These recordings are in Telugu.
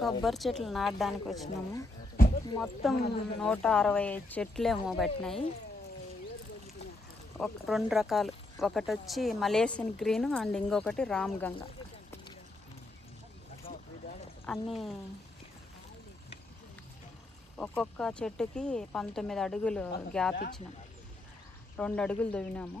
కొబ్బరి చెట్లు నాటడానికి వచ్చినాము. మొత్తం నూట అరవై చెట్లేమో పెట్టినాయి. ఒక రెండు రకాలు. ఒకటి వచ్చి మలేసియన్ గ్రీన్ అండ్ ఇంకొకటి రామ్ గంగ. అన్నీ ఒక్కొక్క చెట్టుకి పంతొమ్మిది అడుగులు గ్యాప్ ఇచ్చినాం. రెండు అడుగులు దొవినాము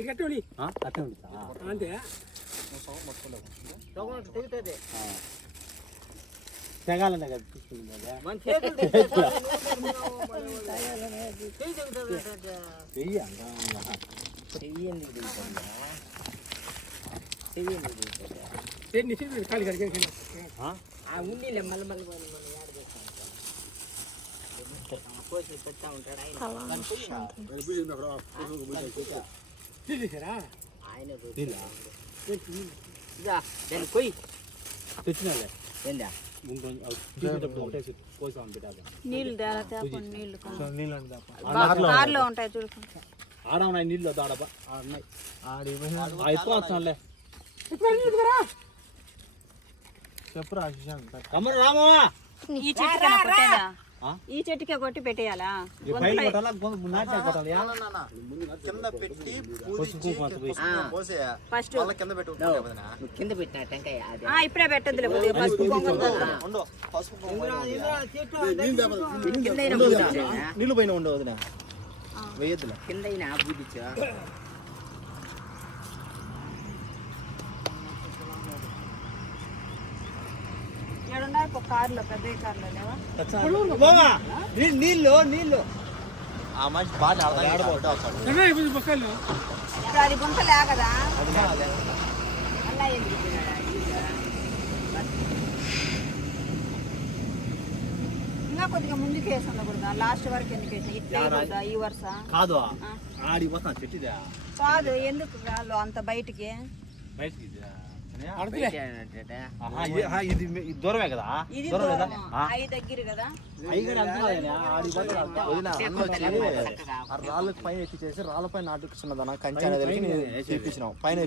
కట్టోడి అంతే. తెగాలనే కదా ఉండిలే మళ్ళీ మళ్ళీ పోసి పెడతా ఉంటాడు ఆయన. ఆయన దాన్ని కొయ్యి. తెచ్చినాలే ఏందా? నీళ్ళు నీళ్ళు ఉంటాయి. చూడుకుంటా ఆడ ఉన్నాయి నీళ్ళు ఆడున్నాయి ఎక్కువ కమ్మరు రామా. ఈ ఆ? ఈ చెట్టుకే కొట్టి పెట్టేయాలా ఈ పైలు కొట్టాలా నాటే కొట్టాలి కింద పెట్టి పసుపు కుంకుమ అంతా వేసి. పోసే ఫస్ట్ మళ్ళీ కింద పెట్టు నువ్వు కింద పెట్టిన టెంకాయ అది ఆ, ఇప్పుడే పెట్టద్దులే కొద్దిగా పసుపు కుంకుమ ఉండు పసుపు కింద అయినా బూదిచ్చా నీళ్ళు పైన ఉండవు వదిన వేయద్దులే కింద అయినా బూదిచ్చా నీళ్ళు నీళ్ళు. ఆ మనిషి బాగా అది గుంట లే కదా అలా. ఇంకా కొద్దిగా ముందుకు వేసి ఉండకూడదా? లాస్ట్ వరకు ఎందుకు ఇట్లా ఈ వరుస? కాదు ఆడి వస్తాను చెట్టిదా? కాదు ఎందుకు వాళ్ళు అంత బయటికి? బయటికి. ఇదా? దూరమే కదా? ఇది దూరం. అవి దగ్గర కదా? అయి కూడా అంతే కదనే, ఆడి పోతే అంతే. వదిన అన్న వచ్చి ఆ రాళ్ళ పైన ఎక్కించేసి రాళ్ళ పైన నాటుకున్నదన్న కంచె అనేది తెప్పించినాం పైన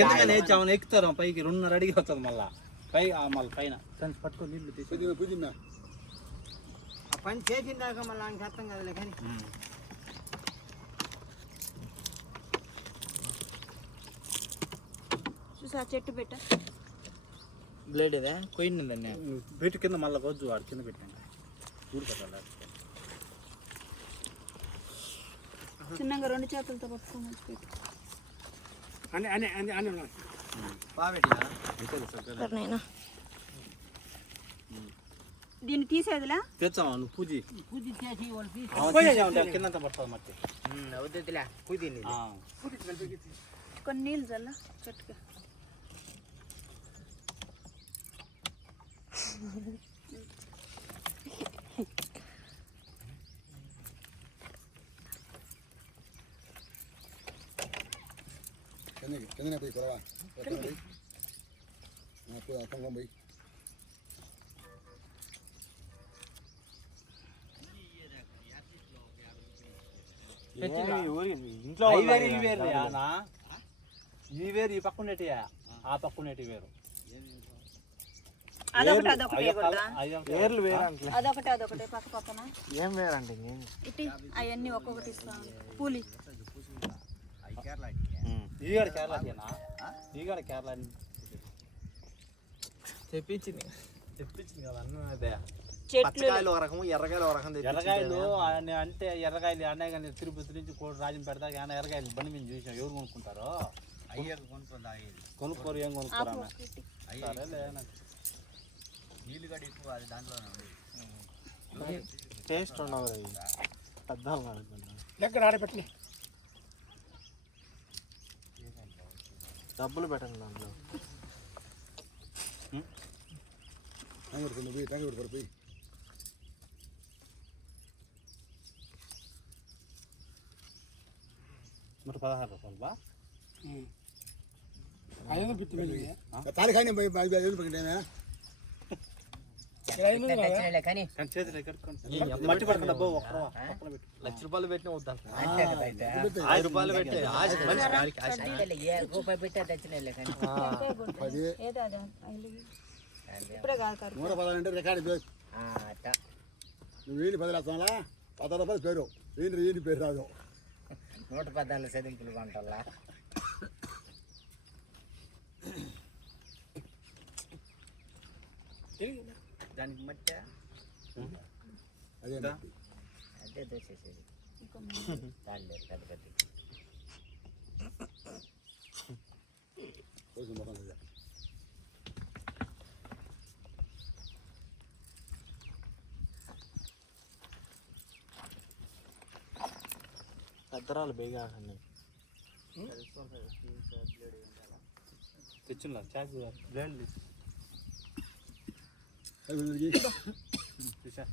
కింద ఎక్కుతారు? పైకి రెండున్నర అడిగి వస్తుంది మళ్ళా. పై ఆ, మళ్ళీ పైన. కానీ పట్టుకొని తీసి. పని చేసిన దాకా మళ్ళీ అర్థం కాదులే కానీ. చూసా చెట్టు పెట్ట. బ్లేడ్ ఇదే కొయ్యిందండి బయట కింద మళ్ళీ వద్దు వాడు కింద పెట్టాను చూడు కదా చిన్నగా రెండు చేతులతో పట్టుకొని వచ్చి పెట్టు. అని అని అని అని ఉన్నాను దీన్ని తీసేదిలా? తెచ్చావా నువ్వు? పూజి. కుది చేసి వాళ్ళు తీసి కింద పడుతుంది మట్టి. వద్దులే కుది ఆ. కొన్ని నీళ్ళు చల్ల చెట్టుకి కిందనే పోయి కొరవా పోయి? అర్థం పోయి ఇంట్లో వేరు ఇవి వేరు అన్నా. ఇవి వేరు ఈ పక్క ఉండేటియా? ఆ పక్క ఉండేటి వేరు. అదొకటి అదొకటి అవి వేయకూడదా? అవి ఒక- వేర్లు వేరంటే అదొకటి అదొకటి పక్క పక్కన. ఏం ఇట్టి అవన్నీ ఒక్కొక్కటి ఇస్తాను పూలి. కూడా కూడా కేరళ తెప్పించింది. కదా అన్న అదే. చెట్లు రకం ఎర్రకాయలు ఒక రకం ఎర్రకాయలు అన్ని అంటే ఎర్రకాయలు అన్నయ్య కానీ తిరుపతి నుంచి కోటి రాజం పెడతా కానీ ఎర్రకాయలు బండి మీద చూసాం ఎవరు కొనుక్కుంటారో? కొనుక్కోరు ఏం కొనుక్కోరు అన్న? సరేలే నాకు టేస్ట్ ఉండవు అది పెద్ద లెక్క ఆడపెట్టిన డబ్బులు పెట్టండి దాంట్లో ట్యాంక్ పెట్టుకుని పోయి ట్యాంక్ పెట్టుకోరు పోయి నూట పదహారు రూపాయలు బా ఐదు పిచ్చి వెళ్ళి తాలి కానీ పోయి ఐదు ఐదు పెట్టేమే తెచ్చినలే కానీ కానీ చేతులు కట్టుకోండి మట్టి పడకుండా బో ఒక్కరో పక్కన పెట్టు లక్ష రూపాయలు పెట్టిన వద్దాం అంతే కదా అయితే. ఐదు రూపాయలు పెట్టి ఆశ మనిషి గారికి ఆశ అంతేలే, ఏ రూపాయి పెట్టా తెచ్చినలే కానీ పది ఏదో అదే ఐదుకి. ఇప్పుడే కాదు కరు నూట పదహారు అంటే రికార్డు పేరు ఆ, అట్ట. నువ్వు వీని పది లక్షలా పదహారు రూపాయలు పేరు వీని వీని పేరు రాదు నూట పద్నాలుగు సదింపులు కొంటల్లా దానికి మట్టి అదే అదే దోసేసేది తాళ్ళేరు పెద్ద పెద్ద. పెద్దరాలు బేగా తెచ్చున్నా చాక్ బ్లేడ్ ఐదు వందలకి చూసా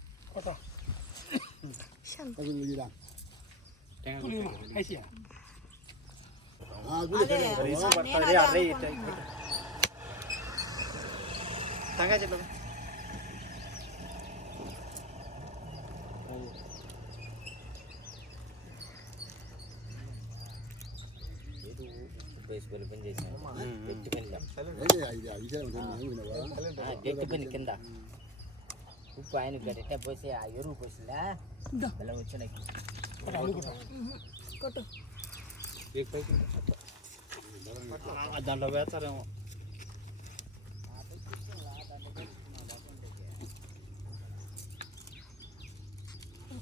ఐదు వందలకి రా. ఐసియా ఆ, గుడి సరే. పడుతుంది అదే ఇట్ట తంగా చెట్లు ఏదో బేస్బాల్ పని చేశాను గట్టి పని? గట్టి పని కింద ఉప్పు ఆయన గట్ట పోసి ఆ ఎరువు పోసిందా? ఇలా వచ్చినాయి కొట్టు దాంట్లో వేస్తారేమో.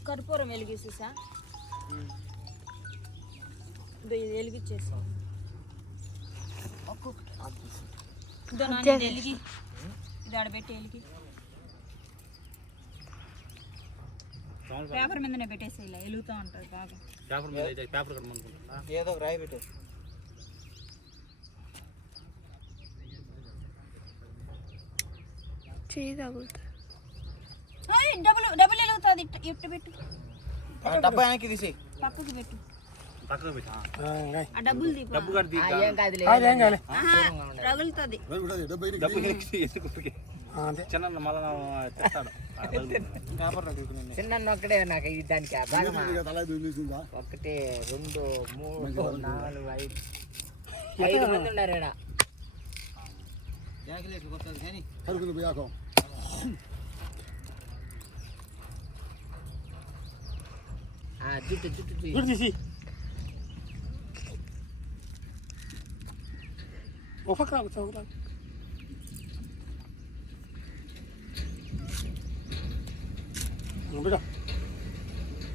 కర్పూరం వెలిగిస్తా ఇది పేపర్ మీదనే పెట్టేసి ఇలా వెలుగుతూ ఉంటుంది బాగా. పేపర్ మీద అయితే పేపర్ కడమనుకుంటున్నా ఏదో రాయి పెట్టు ఏయ్, డబ్బులు డబ్బులు వెలుగుతుంది. ఇట్ట పెట్టు. డబ్బా వెనక్కి తీసి పక్కకి పెట్టు. పెట్టి. ఆ డబ్బులు డబ్బు ఏం కాదులే. కాలే రగులుతుంది. డెబ్బై అంతే చిన్న మళ్ళా తెస్తాడు. ఆ డబ్బులు. పేపర్ నడుగుతున్నాయి చిన్న ఒక్కడే నాకు ఇది దానికి ఆ తీసుకుందా ఒకటి రెండు మూడు నాలుగు ఐదు. ఐదు మంది ఉన్నారు ఈడ. ఆ, జుట్టు జుట్టు. గుడి తీసి. రాకు. ఆ, బిడ్డ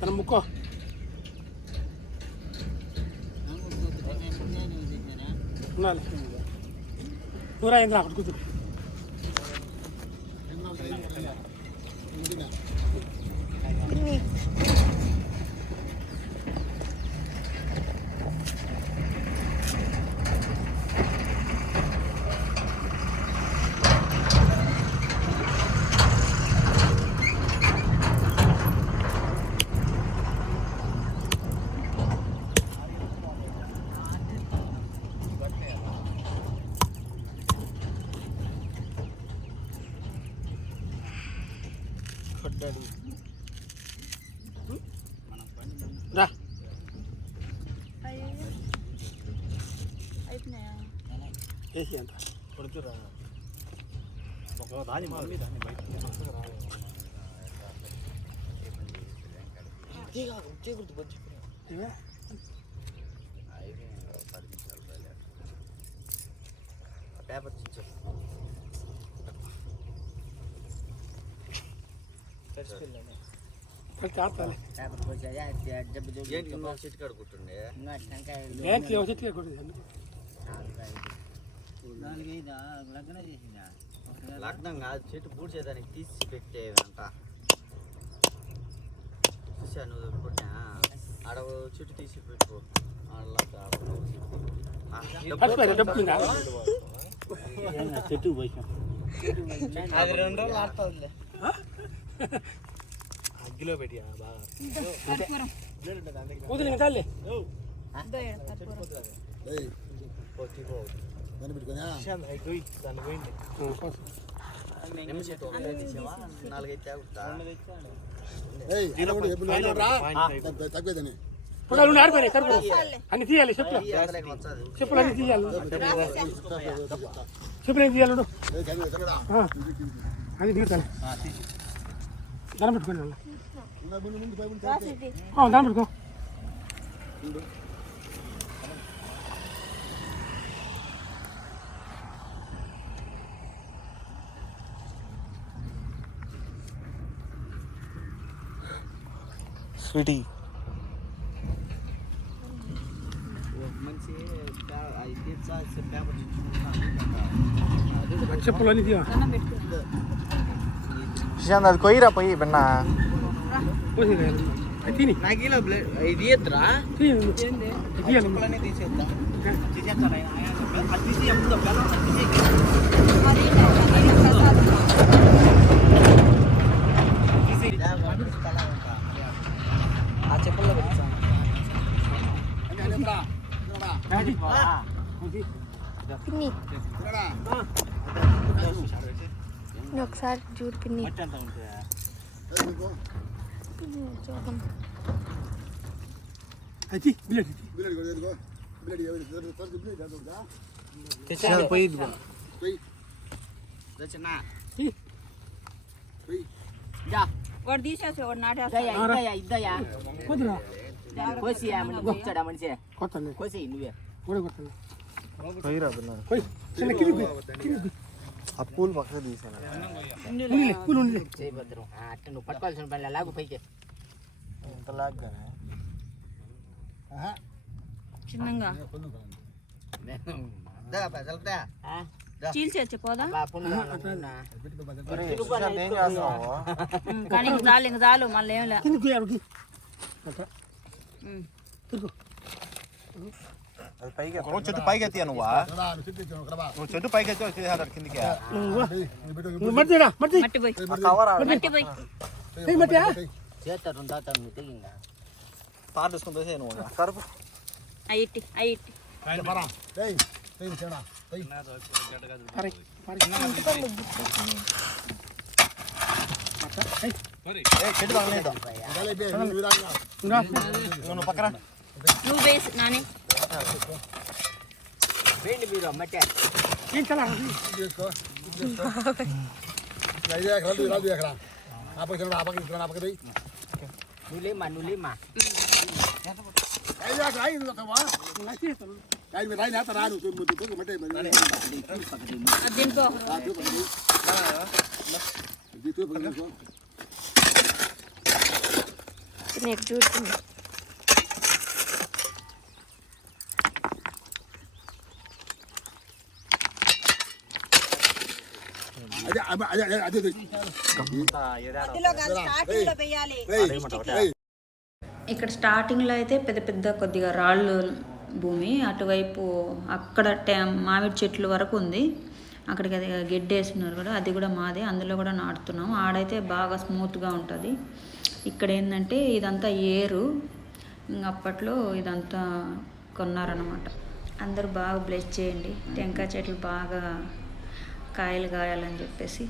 తన ముక్కో ఉండాలి నూరా అయింది అక్కడ కూతురు వేసి అంత కొడుతురా. ఒక దాని మమ్మీ దాన్ని బయట? పేపర్ చెట్టు కాడ ఒక చెట్టు కొట్టేది లగ్న చేసిందా లగ్నం కాదు చెట్టు పూడ్చేదానికి తీసి పెట్టేవంట చూసా నువ్వు కొట్టా ఆడ ఓ చెట్టు తీసి పెట్టు. ఆడ మర్చిపోయారు డబ్బు కింద చెట్టుకు పోయినాం అది రెండు రోజులు ఇంకా చాలే. ఏయ్ దాన్ని పెట్టుకొని తగ్గదని అన్ని తీయాలి చెప్పులు చెప్పులు అన్ని తీయాలి. చెప్పులు ఏం తీయాలి ఉండు. ఏయ్ కన్నీ తగ్గడా ఆ, అన్ని తీయాలి దాని పెట్టుకోండి వాళ్ళు. ముందు ముందు ముందు పై ముందు ఆ, దాని పెట్టుకో స్వీటీ చెప్పులు అన్ని తీయాలి దండం పెట్టుకున్నాను సుశాంత్ అది కొయ్యిరా పోయి బిన్న పోసి తీయాలి. అది తిని నాకు ఇలా బ్లడ్ ఇది ఎత్తురా తీయాలి ఏంది తీయాలి తీసేద్దా మరి నీళ్ళ ప్రసాదం ఆ చెప్పుల్లో పెట్టాను అది. అది. ఒకసారి చూడు పిన్ని మట్టి అంతా ఉంటుంది అది బిల్లెట్ ఇది. బిల్లడి కొడు ఎదుగో బిల్లడి ఎవరు తొలగి బిల్లడి అదొకదా తెచ్చాను పోయి పోయి చిన్న తీ. పోయి వాడు తీసేసి వాడు నాటేస్తాడు ఇద్దయా ఇద్దయా ఇద్దయా వద్దురా కోసి కూర్చోడా మనిషి కొత్తండి కోసి నువ్వే. కూడా కొత్తండి కొయ్యిరా బిన్న పోయి చిన్న కిందికి కిందికి ఆ పూలు పక్కకు తీసాను. పూలు అట్ట నువ్వు పట్టుకోవాల్సిన పని లాగు పైకి. ఇంత లాగ్గానే? చిన్నగా? చీల్చేచ్చే పోదా? కానీ చాలు ఇంక చాలు మళ్ళీ ఏం లే. చెట్టు పైకి ఎత్తియా నువ్వా రా నువ్వు సిట్టి ఇచ్చావు ఇక్కడ బా నువ్వు చెట్టు పైకి ఎత్తి వచ్చేసాడు కిందికి నువ్వు ఏయ్, నువ్వు పెట్టు నువ్వు మట్టిరా మట్టి మట్టి పోయి ఆ కవర్ ఆడ. మట్టి పోయి ఏయ్ మట్టి చేస్తారు రెండు తాతారు నువ్వు తెగింగా తాడు తీసుకుని పోసే నువ్వు కరుపు అయ్యిట్టి అయ్యిట్టి పరా ఏయ్ ఏయ్ చెడా ఏయ్ పరి పరి నువ్వు వేసి నాని వేయండి మీరు మట్టి నీకు చూస్తుంది ఇక్కడ స్టార్టింగ్లో అయితే పెద్ద పెద్ద కొద్దిగా రాళ్ళు భూమి అటువైపు అక్కడ మామిడి చెట్లు వరకు ఉంది. అక్కడికి అది గెడ్డేస్తున్నారు కూడా అది కూడా మాదే. అందులో కూడా నాటుతున్నాం. ఆడైతే బాగా స్మూత్గా ఉంటుంది. ఇక్కడ ఏంటంటే ఇదంతా ఏరు. అప్పట్లో ఇదంతా కొన్నారనమాట అందరూ బాగా బ్లెస్ చేయండి. టెంకాయ చెట్లు బాగా కాయలు కాయాలని చెప్పేసి